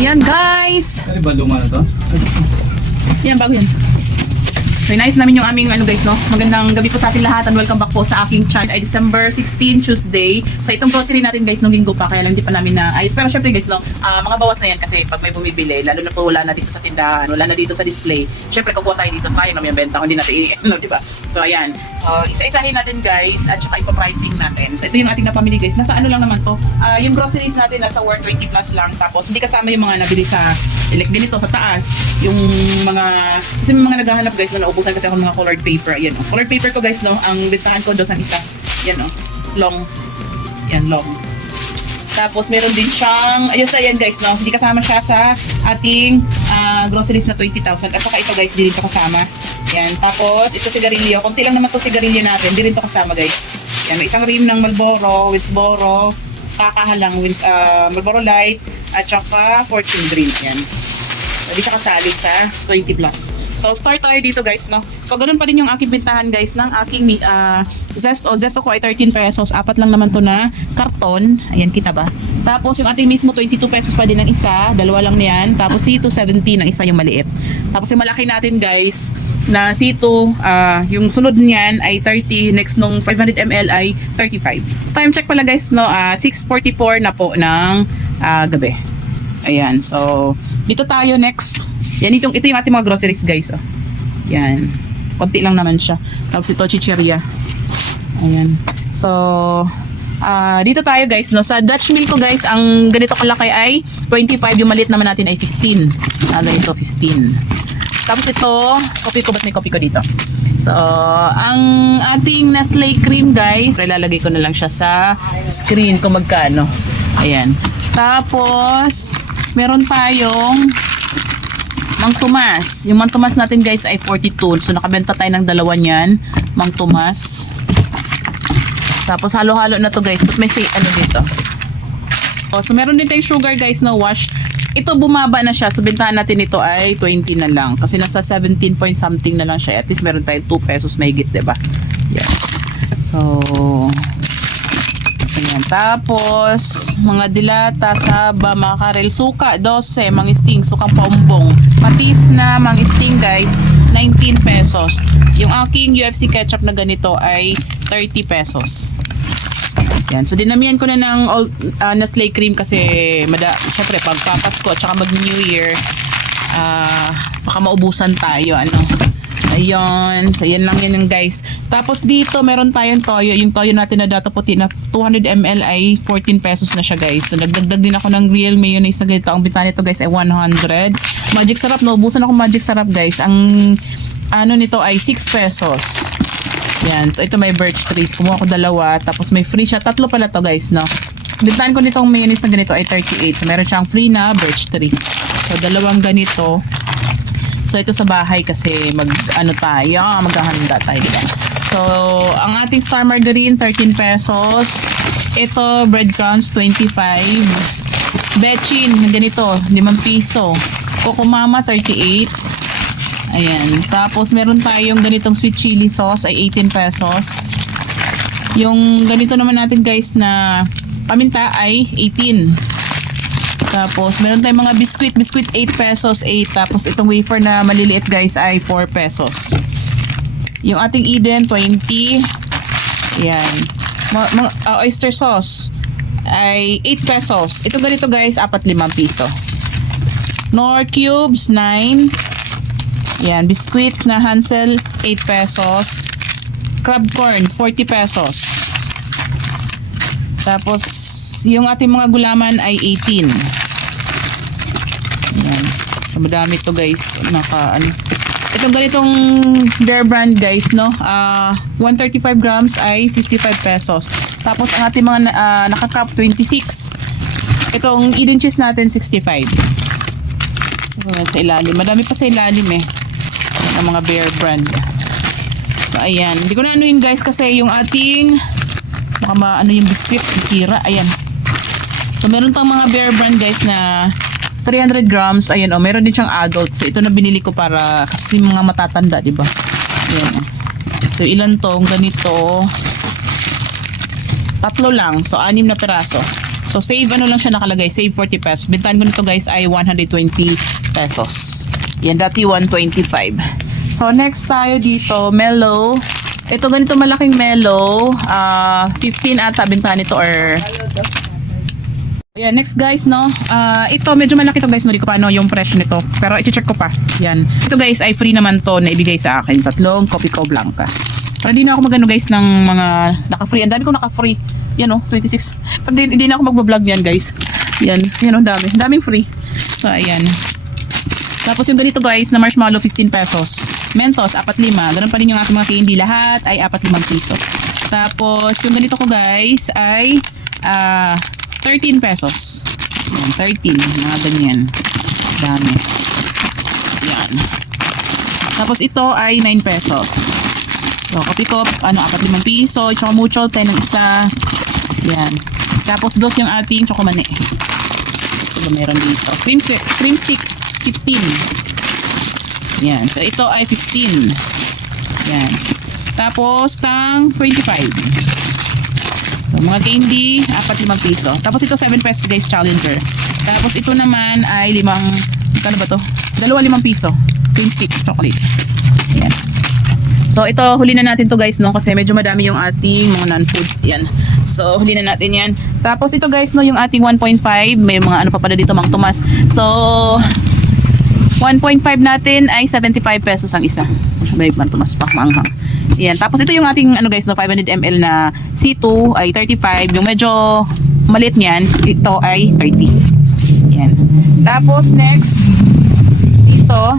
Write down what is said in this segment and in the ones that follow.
Yan guys. Ano ba luma na to? Yan, bago yan. So, nice namin yung aming guys, no? Magandang gabi po sa ating lahat and welcome back po sa aking channel. Ay December 16, Tuesday. So, itong grocery natin guys, nung linggo pa, kaya lang hindi pa namin na ayos. Pero syempre guys, no, mga bawas na yan kasi pag may bumibili, lalo na po wala na dito sa tindahan, wala na dito sa display. Syempre, kukuha tayo dito, sayang naman yung benta, hindi natin di ba? So, ayan. So, isa-isahin natin guys at saka ipa-pricing natin. So, ito yung ating napamili guys. Nasa ano lang naman to, yung groceries natin nasa worth 20 plus lang. Tapos, hindi kasama yung mga nabili sa ganito sa taas. Yung mga, kasi may mga naghahanap guys na naubusan kasi ako ng mga colored paper. Yan, oh. Colored paper ko guys, no, ang bentahan ko doon sa isa. Yan, oh. Long. Yan, long. Tapos meron din siyang, ayun sa yan guys, no, hindi kasama siya sa ating groceries na 20,000. At saka ito guys, di rin ito kasama. Yan, tapos ito sigarilyo. Konti lang naman ito sigarilyo natin, di rin ito kasama guys. Yan, may isang rim ng Marlboro, Winsboro, kakahalang Marlboro Light, at saka Fortune Green. Yan. So, di siya kasali sa 20 plus. So, start tayo dito guys, no? So, ganun pa rin yung aking bintahan guys ng aking Zesto ko ay 13 pesos. Apat lang naman to na karton. Ayan, kita ba? Tapos, yung ating mismo 22 pesos pa din ng isa. Dalawa lang niyan. Tapos, C2 17 ang isa yung maliit. Tapos, yung malaki natin guys, na C2, yung sunod niyan ay 30. Next nung 500 ml ay 35. Time check pala guys, no? 6:44 na po ng gabi. Ayan, so dito tayo next. Yan, ito yung ating mga groceries guys, oh. Yan, konti lang naman siya. Tapos ito chichirya. Ayan, so dito tayo guys, no, sa Dutch meal ko guys, ang ganito kalaki ay 25, yung maliit naman natin ay 15. Ganito 15. Tapos ito, kopi ko, ba't may kopi ko dito? So, ang ating Nestle cream guys, ilalagay ko na lang siya sa screen kung magkano. Ayan. Tapos, meron tayong Mang Tomas. Yung Mang Tomas natin guys ay 42. So, nakabenta tayo ng dalawa niyan. Mang Tomas. Tapos, halo-halo na to guys. But may say, ano dito? So, meron din tayong sugar guys na wash. Ito bumaba na siya. So, bentahan natin ito ay 20 na lang. Kasi nasa 17 point something na lang siya. At least meron tayong 2 pesos mahigit, diba? Yeah. So, ayan. Tapos, mga dilata, saba, mga karel, suka, 12, mga sting, sukang paumbong. Patis na mga sting guys, 19 pesos. Yung aking UFC ketchup na ganito ay 30 pesos. Yan. So, dinamihan ko na ng Nestle cream kasi syempre, pagpapasko at saka mag-New Year, baka maubusan tayo. Ano? Ayun. So, yan lang yan guys. Tapos, dito, meron tayong toyo. Yung toyo natin na data puti na 200 ml ay 14 pesos na siya guys. So, nagdagdag din ako ng real mayonnaise na ganito. Ang bita nito guys ay 100. Magic Sarap. Naubusan ako Magic Sarap guys. Ang ano nito ay 6 pesos. Yan, ito may birch tree. Kumuha ko dalawa, tapos may free siya. Tatlo pala to guys, no? Bintahan ko nitong mayonnaise na ganito ay 38. So, meron siyang free na birch tree. So, dalawang ganito. So, ito sa bahay kasi maghahanda tayo. Diba? So, ang ating Star Margarine, 13 pesos. Ito, breadcrumbs, 25. Bechin, ganito, 5 piso. Coco Mama, 38. Ayan. Tapos, meron tayong ganitong sweet chili sauce ay 18 pesos. Yung ganito naman natin guys na paminta ay 18. Tapos, meron tayong mga biscuit. Biscuit 8 pesos, 8. Tapos, itong wafer na maliliit guys ay 4 pesos. Yung ating Eden, 20. Ayan. Oyster sauce ay 8 pesos. Ito ganito guys, 4-5 piso. Nor cubes, 9. Yan, biscuit na Hansel, 8 pesos. Crab corn, 40 pesos. Tapos, yung ating mga gulaman ay 18. Yan. So, madami to guys. Itong ganitong Bear Brand guys, no? 135 grams ay 55 pesos. Tapos, ang ating mga naka-cup, 26. Itong Eden cheese natin, 65. Sa ilalim. Madami pa sa ilalim eh. Ng mga Bear Brand. So, ayan. Hindi ko na anuin guys kasi yung ating baka yung biscuit, sira. Ayan. So, meron tang mga Bear Brand guys na 300 grams. Ayan, meron din siyang adult. So, ito na binili ko para kasi mga matatanda, diba? Ayan. So, ilan tong ganito? 3 lang. So, 6 na peraso. So save ano lang siya nakalagay, save 40 pesos. Bintahan ko nito guys ay 120 pesos. Yan, dati 125. So next tayo dito, Mellow. Ito ganito malaking Mellow, 15 ata bintahan nito or Ayan, next guys, no. Ito medyo malaki to guys, no. Di ko pa ano yung presyo nito. Pero i-check ko pa. Yan. Ito guys ay free naman to na ibigay sa akin. Tatlong Copico Blanca. Pero hindi na ako magano guys ng mga naka-free. Ang dami kong naka-free. Yan oh, 26. Pero hindi na ako magbo-vlog yan guys. Yan. Yan oh, dami. Daming free. So ayan. Tapos yung ganito guys na marshmallow 15 pesos. Mentos 4.5. Ganun pa rin yung aking mga candy. Lahat ay 4.5 piso. Tapos yung ganito ko guys ay 13 pesos. Yan, 13. Mga ganyan. Dami. Yan. Tapos ito ay 9 pesos. So, Kopikop, 4.5 piso. Chocomucho, 10 ang isa. Yan. Tapos, dos yung ating chokomane. Ito ba meron dito? Cream stick, 15. Yan. So, ito ay 15. Yan. Tapos, tang 25. So, mga candy, 4.5 piso. Tapos ito 7 pesos guys, Challenger. Tapos ito naman ay 5, ano ba to? 2.5 piso. Cream stick, chocolate. Ayan. So ito, huli na natin to guys, no? Kasi medyo madami yung ating mga non-food. Yan. So, huli na natin yan. Tapos ito guys, no, yung ating 1.5. May mga ano pa pala dito, Mang Tomas. So, 1.5 natin ay 75 pesos ang isa. May Mang Tomas pa, maanghang. Yan. Tapos ito yung ating ano guys, no, 500 ml na C2 ay 35. Yung medyo maliit niyan, ito ay 30. Yan. Tapos next, dito.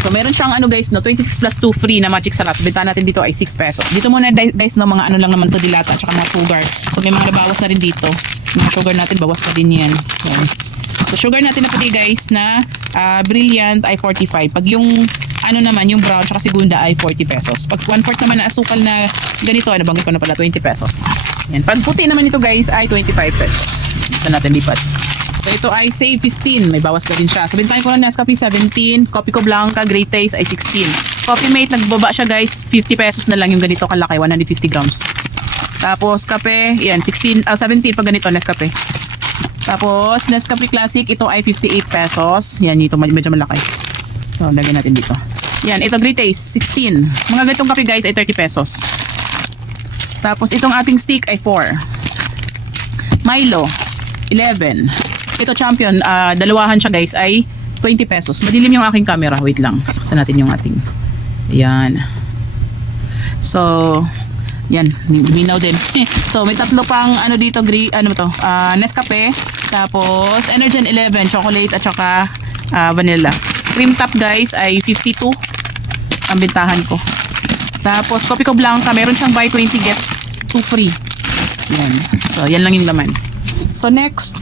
So meron siyang ano guys, no, 26 plus 2 free na magic sarap. Benta natin dito ay 6 pesos. Dito muna guys, no, mga ano lang naman to, dilata at saka mga sugar. So may mga nabawas na rin dito. Yung sugar natin, bawas na din yan. Yan. So sugar natin na puti guys na brilliant ay 45. Pag yung ano naman, yung brown tsaka segunda ay 40 pesos. Pag 1/4 naman na asukal na ganito, ano banggit ko na pala, 20 pesos. Yan. Pag puti naman ito guys ay 25 pesos. Ito natin lipat. So ito ay save 15, may bawas na rin siya. So bintahin ko lang Nescafe 17, Copico Blanca Great Taste ay 16. Coffee Mate nagbaba siya guys, 50 pesos na lang yung ganito kalaki, 150 grams. Tapos kape, yan 17 pag ganito Nescafe. Tapos Nescafe Classic, ito ay 58 pesos. Yan, ito medyo malaki. So lagyan natin dito. Yan, ito Great Taste 16. Mga ganitong kape guys ay 30 pesos. Tapos itong ating stick ay 4. Milo 11. Ito Champion, dalawahan siya guys ay 20 pesos. Madilim yung aking camera. Wait lang. Saan natin yung ating. Yan. So, yan. Minaw din. So, may tatlo pang ano dito. Nescafe. Tapos, Energen 11. Chocolate at saka vanilla. Cream top guys ay 52. Ang bintahan ko. Tapos, Copico Blanca. Meron siyang buy 20 get 2 free. Yan. So, yan lang yung laman. So, next.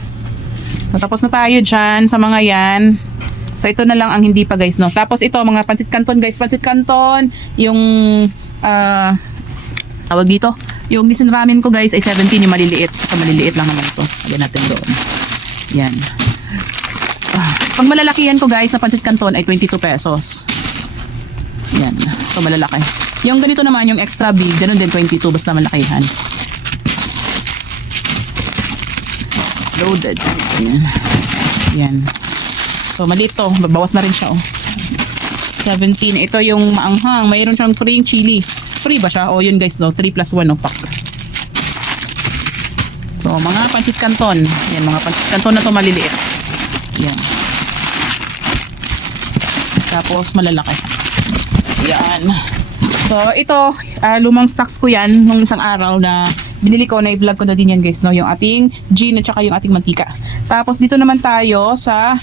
Tapos na tayo dyan sa mga yan. So ito na lang ang hindi pa guys, no. Tapos ito mga pansit canton guys, pansit canton, yung tawag dito, yung nisin ramen ko guys ay 17, yung maliliit. So maliliit lang naman ito. Lagyan natin doon. Yan. Pag malalakihan ko guys sa pansit canton ay 22 pesos. Yan. So malalaki. Yung ganito naman, yung extra big, ganun din 22 basta malakihan. Loaded. Ayan. Yan. So, maliit to. Babawas na rin siya, oh. 17. Ito yung maanghang. Mayroon siyang free chili. Free ba siya? O, yun guys, no? 3 plus 1, no? Pack. So, mga pansit canton. Yan, mga pansit canton na to maliliit. Yan. Tapos, malalaki. Yan. So, ito, lumang stocks ko yan nung isang araw na binili ko, na i-vlog ko na din yan guys, no? Yung ating gin at saka yung ating mantika. Tapos dito naman tayo sa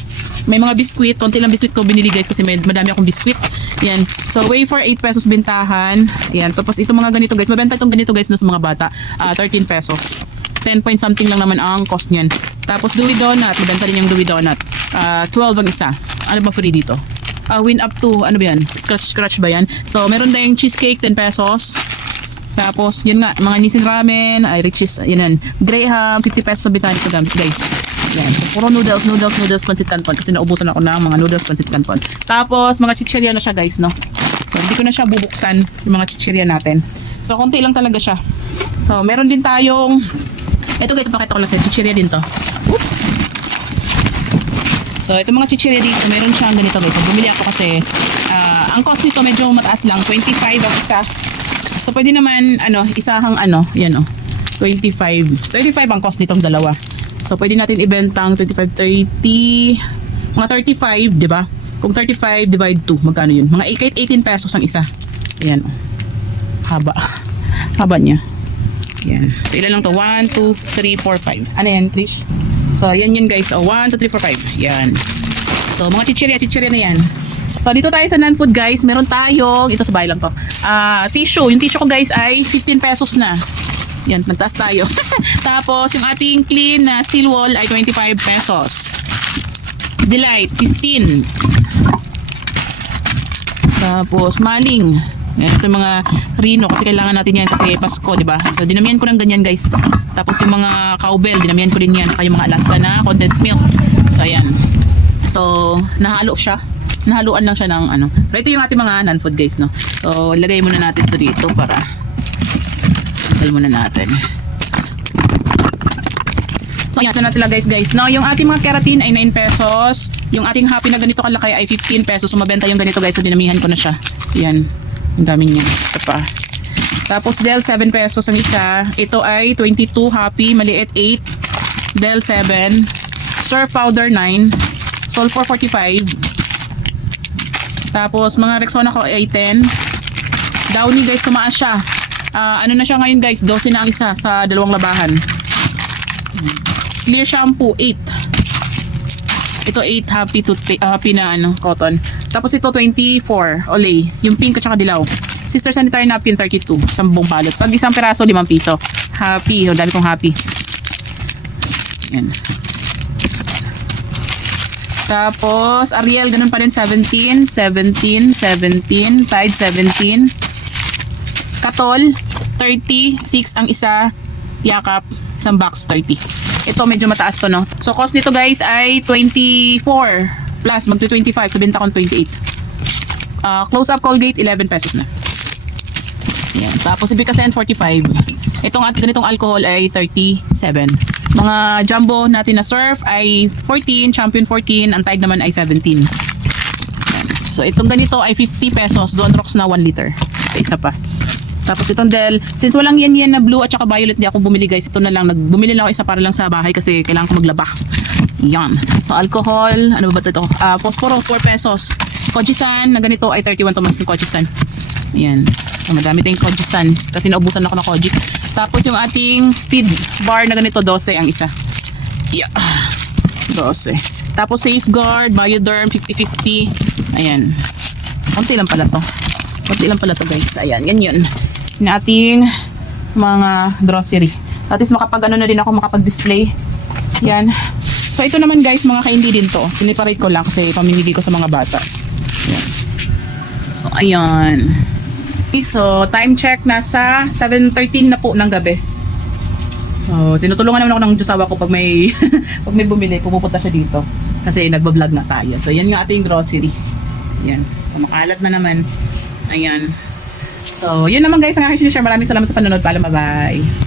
may mga biskwit. Konti lang biskwit ko binili guys kasi madami akong biskwit. Yan. So wafer 8 pesos bintahan. Yan. Tapos ito mga ganito guys. Mabenta itong ganito guys no, sa mga bata. 13 pesos. 10 point something lang naman ang cost niyan. Tapos Dewey Donut. Mabenta rin yung Dewey Donut. 12 ang isa. Ano ba free dito? Win up to, ano ba yan? Scratch ba yan? So meron na yung cheesecake, 10 pesos. Tapos, yun nga, mga Nissin Ramen, ay Riches, yun, Graham, 50 pesos sa bitani ko guys. Yan. So, puro noodles, pancit canton. Kasi naubusan ako ng mga noodles, pancit canton. Tapos, mga chichirya na siya guys, no? So, hindi ko na siya bubuksan, yung mga chichirya natin. So, konti lang talaga siya. So, meron din tayong Ito guys, pakita ko lang sa chichirya din to. Oops. So, ito mga chichirya dito, meron siyang ganito guys. So, bumili ako kasi, ang cost nito medyo mataas lang, 25 ang isa. So, pwede naman, isahang yan 25. 25 ang cost nitong dalawa. So, pwede natin ibentang 25, 30, mga 35, di ba? Kung 35 divide 2, magkano yun? Mga 18 pesos ang isa. Ayan, haba. Haba niya. Yan. So, ilan lang to? 1, 2, 3, 4, 5. Ano yan, Trish? So, yan guys. 1, 2, 3, 4, 5. Yan. So, mga chichirya na yan. So, dito tayo sa non-food guys. Meron tayong, ito sa bahay lang to. Tissue. Yung tissue ko guys ay 15 pesos na. Yan, magtaas tayo. Tapos, yung ating clean na steel wool ay 25 pesos. Delight, 15. Tapos, maling. Yan, ito yung mga rino kasi kailangan natin yan kasi Pasko, di ba? So, dinamihan ko ng ganyan guys. Tapos, yung mga cowbell, dinamihan ko din yan. Saka yung mga Alaska na condensed milk. So, ayan. So, nahalo siya. Nahaluan lang siya ng Pero ito yung ating mga non-food guys, no? So, lagay muna natin ito dito para tanggal muna natin. So, ayan, ito natin lang guys. No, yung ating mga keratin ay 9 pesos. Yung ating happy na ganito kalaki ay 15 pesos. So, mabenta yung ganito guys. So, dinamihan ko na siya. Yan. Ang dami niya. Ito pa. Tapos, Del 7 pesos ang isa. Ito ay 22 happy. Maliit 8. Del 7. Surf powder 9. Sulfur 45. Tapos, mga Rexona ko ay 10. Downy guys, tumaas siya. Ano na siya ngayon guys? 12 na ang isa sa dalawang labahan. Clear shampoo, 8. Ito 8 happy toothpaste, happy na cotton. Tapos ito 24, Olay. Yung pink at saka dilaw. Sister sanitary napkin 32, 10 balot. Pag isang peraso, 5 piso. Happy, dami kong happy. Yan. Tapos, Ariel, ganun pa rin, 17, 17, 17, Tide 17, Katol, 36 ang isa, Yakap, isang box, 30. Ito, medyo mataas to, no? So, cost nito guys ay 24 plus, magto-25, so benta kong 28. Close-up Colgate, 11 pesos na. Yan. Tapos, Ibicasen, 45. Itong ating ganitong alcohol ay 37. Mga jumbo natin na surf ay 14, champion 14, ang Tide naman ay 17. Yan. So itong ganito ay 50 pesos, Don Rocks na 1 liter. Isa pa. Tapos itong Del, since walang yan na blue at saka violet, di ako bumili guys. Ito na lang, bumili lang ako isa para lang sa bahay kasi kailangan ko maglaba. Yan. So alcohol, ano ba ito? Posporo, 4 pesos. Kojisan na ganito ay 31 Tomas ng Kojisan. Yan. So, madami tayong Kojisan kasi naubusan ako ng Kojic. Tapos yung ating speed bar na ganito, 12 ang isa. Yeah. 12. Tapos Safeguard, Bioderm, 50-50. Ayan. Konti lang pala to. Konti lang pala to guys. Ayan, yan yun. Yung ating mga grocery. At least na din ako, makapag-display. Yan. So ito naman guys, mga kaindi din to. Siniparate ko lang kasi pamimigay ko sa mga bata. Ayan. So ayan. So, time check, nasa 7:13 na po ng gabi. So, tinutulungan naman ako ng Diyosawa ko pag may pag may bumili, pumupunta siya dito. Kasi nagbablog na tayo. So, yan nga ating grocery. Yan. So, makalat na naman. Ayan. So, yun naman guys ang aking share. Maraming salamat sa panonood. Paalam, bye-bye.